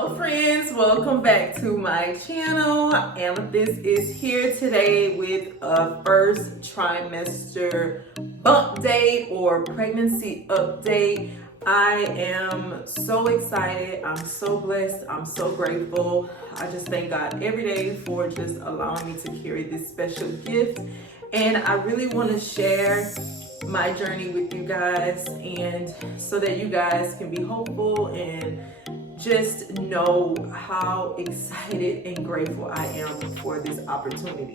Hello friends, welcome back to my channel. Amethyst is here today with a first trimester bump date or pregnancy update. I am so excited, I'm so blessed, I'm so grateful. I just thank God every day for just allowing me to carry this special gift. And I really want to share my journey with you guys, and so that you guys can be hopeful and just know how excited and grateful I am for this opportunity.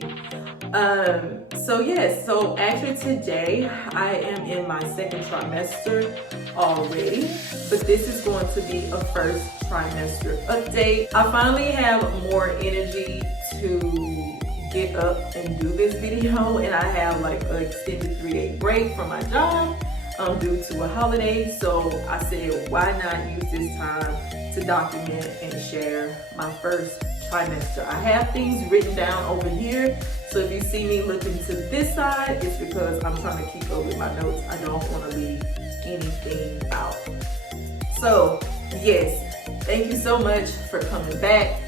So actually today I am in my second trimester already, but this is going to be a first trimester update. I finally have more energy to get up and do this video, and I have like an extended 3-day break from my job due to a holiday. So I said, why not use this time to document and share my first trimester. I have things written down over here, so if you see me looking to this side, it's because I'm trying to keep up with my notes. I don't want to leave anything out. So yes, thank you so much for coming back.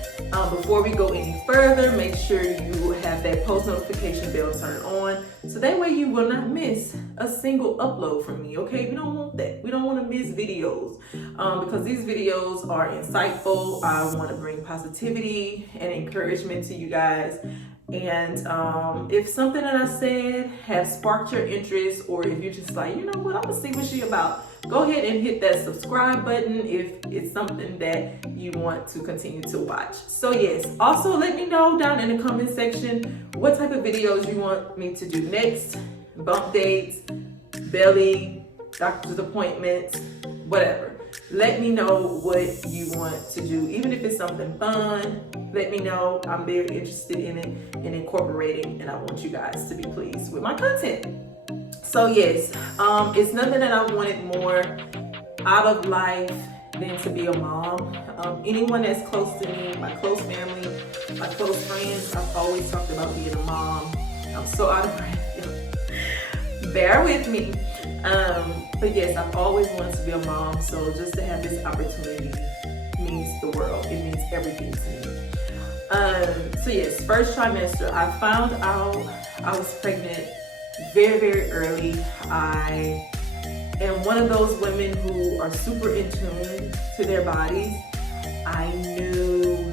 Before we go any further, make sure you have that post notification bell turned on, so that way you will not miss a single upload from me, okay? We don't want that. We don't want to miss videos because these videos are insightful. I want to bring positivity and encouragement to you guys. And if something that I said has sparked your interest, or if you're just like, you know what, I'm gonna see what she about, go ahead and hit that subscribe button if it's something that you want to continue to watch. So yes, also let me know down in the comment section what type of videos you want me to do next. Bump dates, belly, doctor's appointments, whatever. Let me know what you want to do. Even if it's something fun, let me know. I'm very interested in it and incorporating, and I want you guys to be pleased with my content. So yes, it's nothing that I wanted more out of life than to be a mom. Anyone that's close to me, my close family, my close friends, I've always talked about being a mom. I'm so out of breath. Bear with me. But yes, I've always wanted to be a mom, so just to have this opportunity means the world. It means everything to me. So yes, first trimester, I found out I was pregnant very, very early. I am one of those women who are super in tune to their bodies. I knew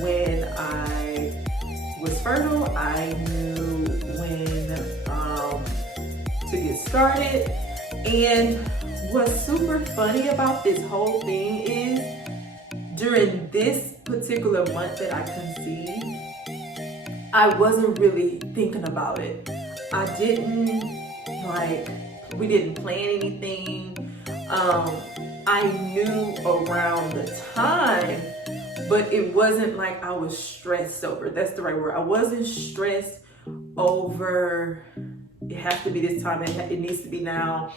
when I was fertile. I knew when to get started. And what's super funny about this whole thing is, during this particular month that I conceived, I wasn't really thinking about it. I didn't, we didn't plan anything. I knew around the time, but it wasn't like I was stressed over. That's the right word. I wasn't stressed over, it has to be this time, it needs to be now,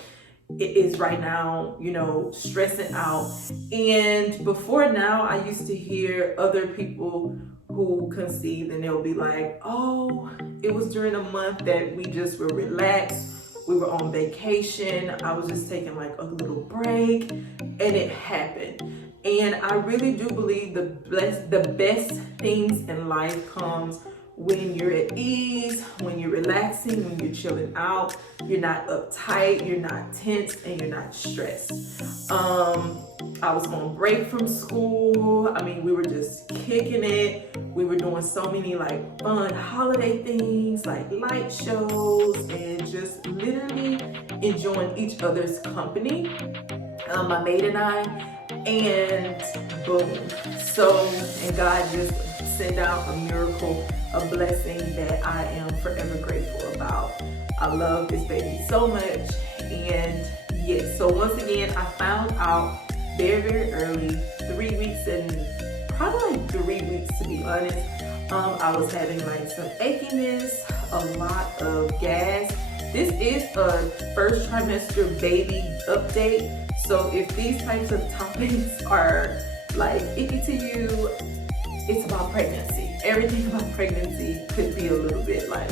it is right now, you know, stressing out. And before now, I used to hear other people who conceived, and they'll be like, oh, it was during a month that we just were relaxed, we were on vacation, I was just taking like a little break, and it happened. And I really do believe the best things in life comes when you're at ease, when you're relaxing, when you're chilling out, you're not uptight, you're not tense, and you're not stressed. I was on break from school. I mean, we were just kicking it. We were doing so many like fun holiday things, like light shows, and just literally enjoying each other's company, my maid and I, and boom. So, and God just sent out a miracle, a blessing that I am forever grateful about. I love this baby so much. And yes, so once again, I found out very, very early, 3 weeks and probably like 3 weeks to be honest. I was having like some achiness, a lot of gas. This is a first trimester baby update. So if these types of topics are like icky to you, it's about pregnancy. Everything about pregnancy could be a little bit like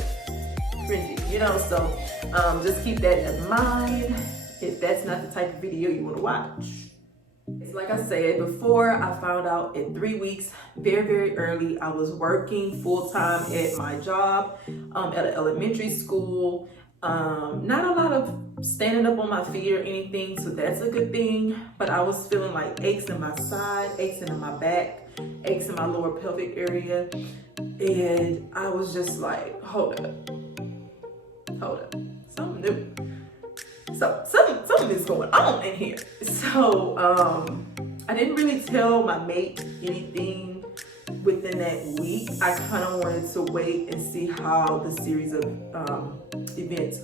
cringy, you know? So just keep that in mind if that's not the type of video you want to watch. Like I said before, I found out in 3 weeks, very, very early. I was working full-time at my job at an elementary school. Not a lot of standing up on my feet or anything, so that's a good thing. But I was feeling like aches in my side, aches in my back, aches in my lower pelvic area. And I was just like, hold up, something new. So something is going on in here. So I didn't really tell my mate anything within that week. I kind of wanted to wait and see how the series of events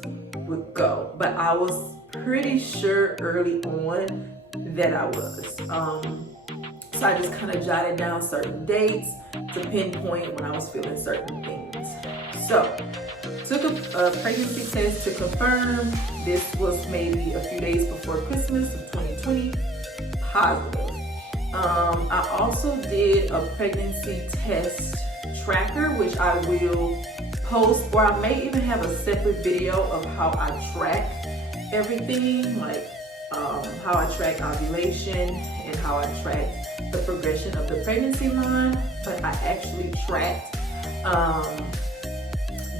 would go. But I was pretty sure early on that I was. So I just kind of jotted down certain dates to pinpoint when I was feeling certain things. So took a pregnancy test to confirm. This was maybe a few days before Christmas of 2020. Positive. I also did a pregnancy test tracker, which I will post, or I may even have a separate video of how I track everything, like how I track ovulation and how I track the progression of the pregnancy line. But I actually tracked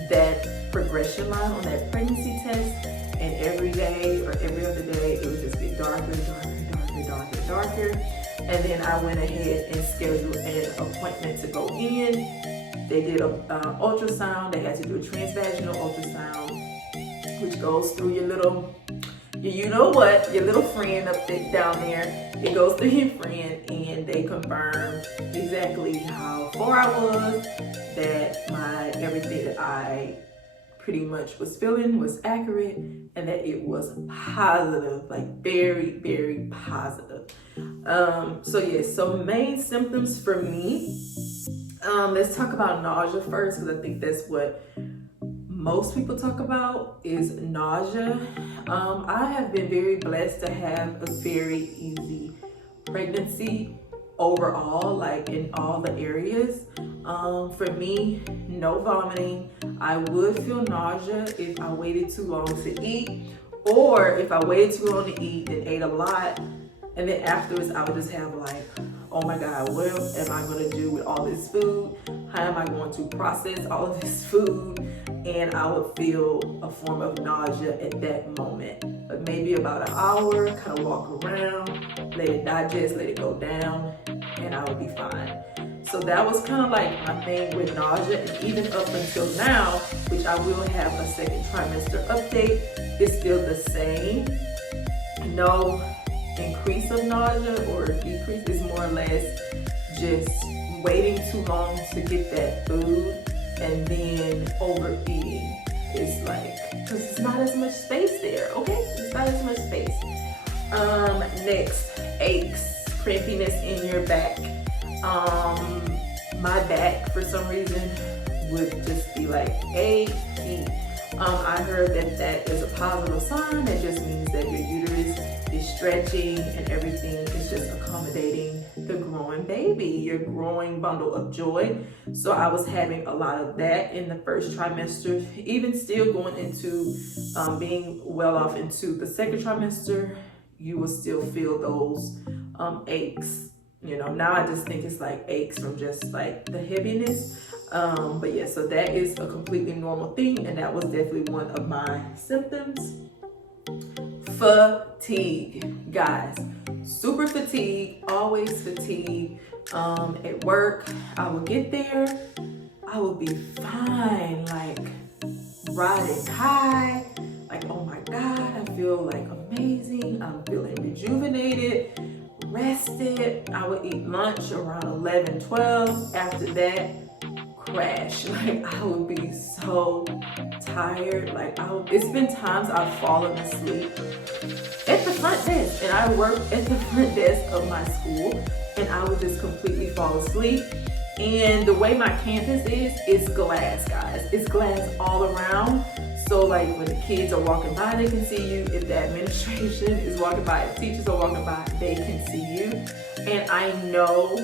that progression line on that pregnancy test, and every day or every other day it would just get darker, darker. And then I went ahead and scheduled an appointment to go in. They did a ultrasound. They had to do a transvaginal ultrasound, which goes through your little, you know what, your little friend up there, down there. It goes through your friend, and they confirmed exactly how far I was, that my everything that I pretty much was feeling was accurate, and that it was positive, like very, very positive. So main symptoms for me, let's talk about nausea first, because I think that's what most people talk about, is nausea. I have been very blessed to have a very easy pregnancy overall, like in all the areas. For me, no vomiting. I would feel nausea if I waited too long to eat, or if I waited too long to eat and ate a lot, and then afterwards I would just have like, oh my God, what am I going to do with all this food? How am I going to process all of this food? And I would feel a form of nausea at that moment. But maybe about an hour, kind of walk around, let it digest, let it go down, and I would be fine. So that was kind of like my thing with nausea. And even up until now, which I will have a second trimester update, it's still the same. No increase of nausea or decrease. Is more or less just waiting too long to get that food, and then overeating. It's like, because it's not as much space there, okay? It's not as much space. Next, aches, crampiness in your back. My back, for some reason, would just be like achy. I heard that is a positive sign. That just means that your uterus is stretching and everything is just accommodating the growing baby, your growing bundle of joy. So I was having a lot of that in the first trimester, even still going into being well off into the second trimester. You will still feel those aches. You know, now I just think it's like aches from just like the heaviness. But yeah, so that is a completely normal thing, and that was definitely one of my symptoms. Fatigue, guys, super fatigue, always fatigue. At work, I would get there, I would be fine, like riding high, like, oh my God, I feel like amazing, I'm feeling rejuvenated, rested. I would eat lunch around 11, 12. After that, crash. Like, I would be so tired. Like, it's been times I've fallen asleep at the front desk, and I worked at the front desk of my school, and I would just completely fall asleep. And the way my campus is, it's glass, guys. It's glass all around. So like when the kids are walking by, they can see you. If the administration is walking by, if teachers are walking by, they can see you. And I know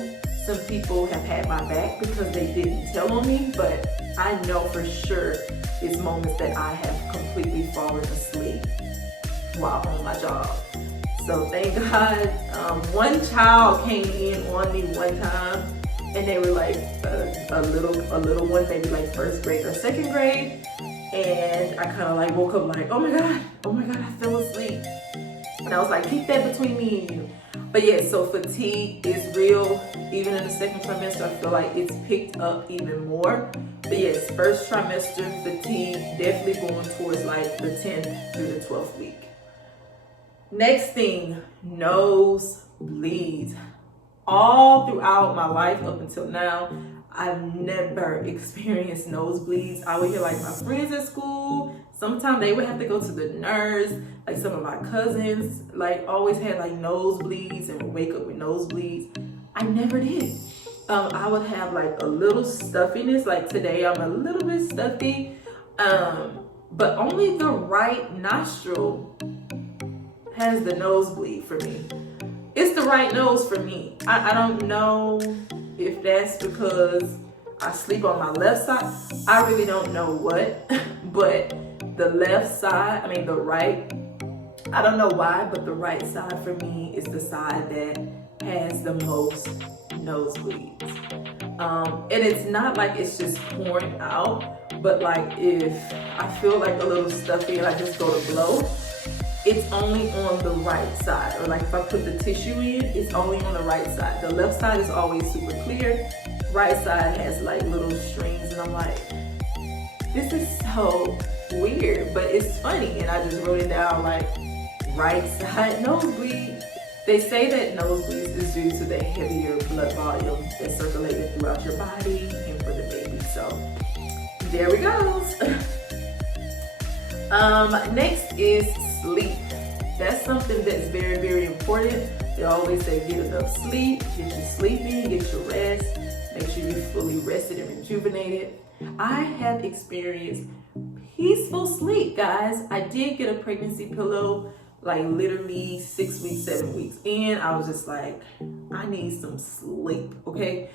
some people have had my back because they didn't tell on me, but I know for sure it's moments that I have completely fallen asleep while on my job. So thank God. One child came in on me one time, and they were like a little one, maybe like first grade or second grade. And I kind of like woke up like, oh my God, I fell asleep. And I was like, keep that between me and you. But yeah, so fatigue is real. Even in the second trimester, I feel like it's picked up even more. But yes, first trimester fatigue definitely going towards like the 10th through the 12th week. Next thing, nose bleeds. All throughout my life up until now, I've never experienced nosebleeds. I would hear like my friends at school, sometimes they would have to go to the nurse. Like some of my cousins like always had like nosebleeds and would wake up with nosebleeds. I never did. I would have like a little stuffiness. Like today I'm a little bit stuffy, but only the right nostril has the nosebleed for me. It's the right nose for me. I don't know if that's because I sleep on my left side. I really don't know what, but the left side, I mean the right, I don't know why, but the right side for me is the side that has the most nosebleeds. And it's not like it's just pouring out, but like if I feel like a little stuffy and I just go to blow, it's only on the right side. Or like if I put the tissue in, it's only on the right side. The left side is always super clear. Right side has like little strings, and I'm like, this is so weird, but it's funny. And I just wrote it down like right side nosebleed. They say that nosebleeds is due to the heavier blood volume that's circulated throughout your body and for the baby. So there we go. Next is sleep. That's something that's very, very important. They always say get enough sleep, get your sleeping, get your rest, make sure you're fully rested and rejuvenated. I have experienced peaceful sleep, guys. I did get a pregnancy pillow like literally 6 weeks, 7 weeks in. I was just like, I need some sleep, okay?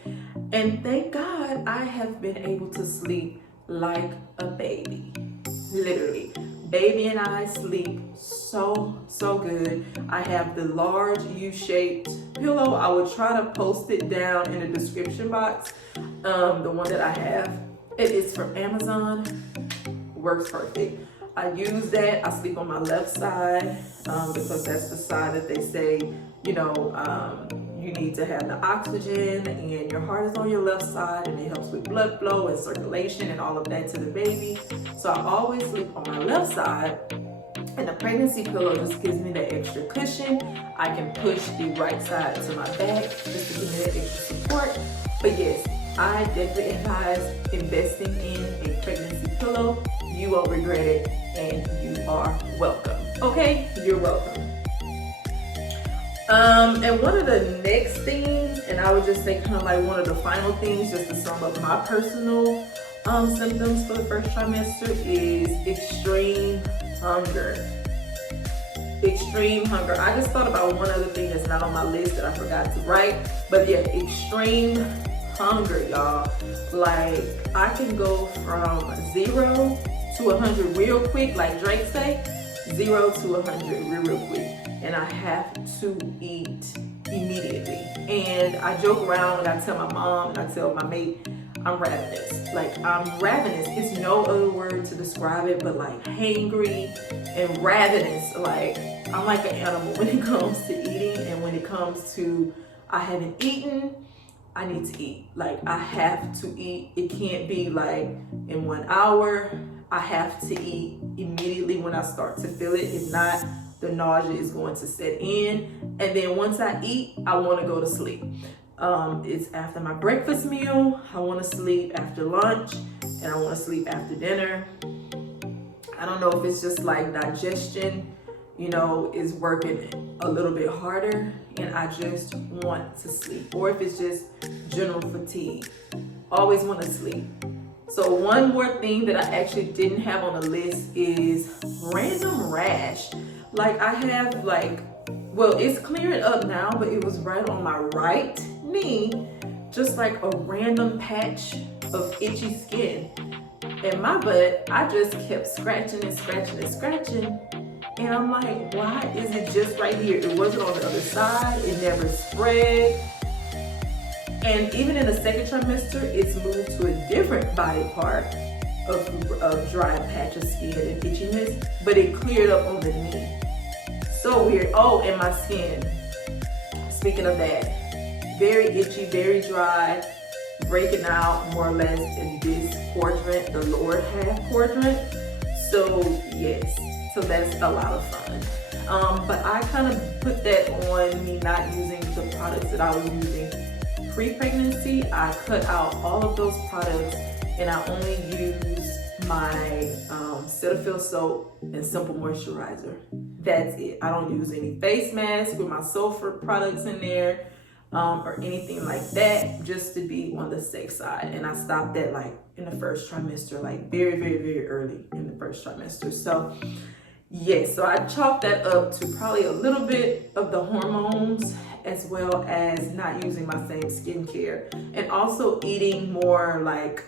And thank God I have been able to sleep like a baby, literally. Baby and I sleep so good. I have the large U-shaped pillow. I will try to post it down in the description box. The one that I have, it is from Amazon. Works perfect. I use that. I sleep on my left side because that's the side that they say, you know, you need to have the oxygen, and your heart is on your left side, and it helps with blood flow and circulation and all of that to the baby. So I always sleep on my left side, and the pregnancy pillow just gives me that extra cushion. I can push the right side to my back just to give me that extra support. But yes, I definitely advise investing in a pregnancy pillow. You won't regret it, and you are welcome. Okay, you're welcome. And one of the next things, and I would just say kind of like one of the final things, just to sum up my personal symptoms for the first trimester, is extreme hunger. Extreme hunger. I just thought about one other thing that's not on my list that I forgot to write, but yeah, extreme hunger, y'all. Like I can go from 0 to 100 real quick, like Drake say, 0 to 100 real quick. And I have to eat immediately. And I joke around when I tell my mom and I tell my mate, I'm ravenous. Like I'm ravenous. It's no other word to describe it but like hangry and ravenous. Like I'm like an animal when it comes to eating, and when it comes to I haven't eaten, I need to eat. Like I have to eat. It can't be like in 1 hour. I have to eat immediately when I start to feel it. If not, the nausea is going to set in. And then once I eat, I want to go to sleep. It's after my breakfast meal, I want to sleep after lunch, and I want to sleep after dinner. I don't know if it's just like digestion, you know, is working a little bit harder and I just want to sleep, or if it's just general fatigue. Always want to sleep. So one more thing that I actually didn't have on the list is random rash. Like I have like, well, it's clearing up now, but it was right on my right knee, just like a random patch of itchy skin. And my butt, I just kept scratching and scratching and scratching, And I'm like, why is it just right here? It wasn't on the other side. It never spread. And even in the second trimester, it's moved to a different body part of dry patch of skin and itchiness, but it cleared up on the knee. So weird. Oh, and my skin. Speaking of that, very itchy, very dry, breaking out more or less in this quadrant, the lower half quadrant. So yes, so that's a lot of fun. But I kind of put that on me not using the products that I was using pre-pregnancy. I cut out all of those products and I only use my Cetaphil soap and simple moisturizer. That's it. I don't use any face masks with my sulfur products in there or anything like that, just to be on the safe side. And I stopped that like in the first trimester, like very, very, very early in the first trimester. So yes, so I chalked that up to probably a little bit of the hormones, as well as not using my same skincare, and also eating more like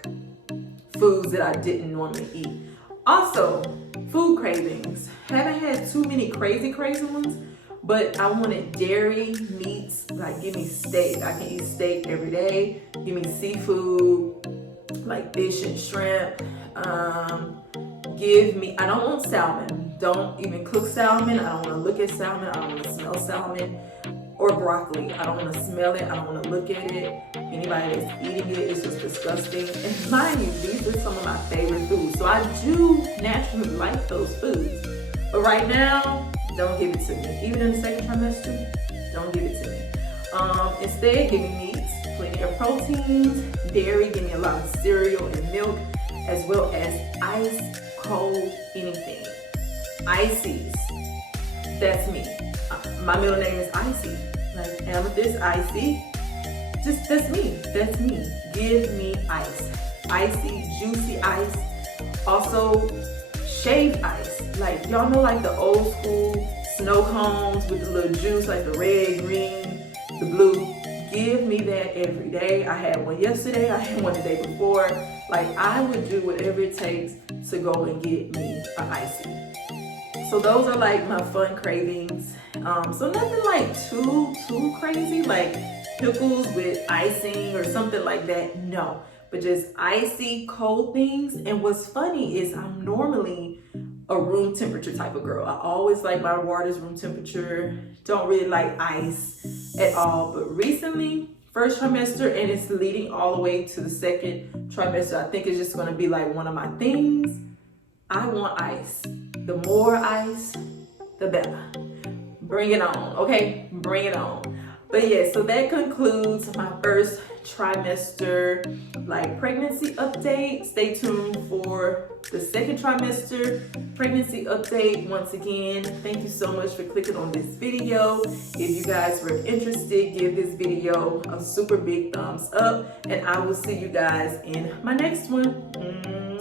foods that I didn't normally eat. Also, food cravings. Haven't had too many crazy ones, but I wanted dairy, meats, like give me steak. I can eat steak every day. Give me seafood, like fish and shrimp. Give me, I don't want salmon. Don't even cook salmon. I don't want to look at salmon. I don't want to smell salmon. Or broccoli. I don't want to smell it. I don't want to look at it. Anybody that's eating it, it's just disgusting. And mind you, these are some of my favorite foods. So I do naturally like those foods. But right now, don't give it to me. Even in the second trimester, don't give it to me. Instead, give me meats, plenty of proteins, dairy, give me a lot of cereal and milk, as well as ice, cold, anything. Ices. That's me. My middle name is Icy. Like Amethyst, Icy. Just that's me. That's me. Give me ice. Icy, juicy ice. Also, shaved ice. Like y'all know, like the old school snow cones with the little juice, like the red, green, the blue. Give me that every day. I had one yesterday. I had one the day before. Like I would do whatever it takes to go and get me an icy. So those are like my fun cravings. So nothing like too crazy, like pickles with icing or something like that. No, but just icy cold things. And what's funny is I'm normally a room temperature type of girl. I always like my water's room temperature. Don't really like ice at all. But recently, first trimester, and it's leading all the way to the second trimester, I think it's just gonna be like one of my things. I want ice. The more ice, the better. Bring it on, okay? Bring it on. But yeah, so that concludes my first trimester like pregnancy update. Stay tuned for the second trimester pregnancy update. Once again, thank you so much for clicking on this video. If you guys were interested, give this video a super big thumbs up, and I will see you guys in my next one.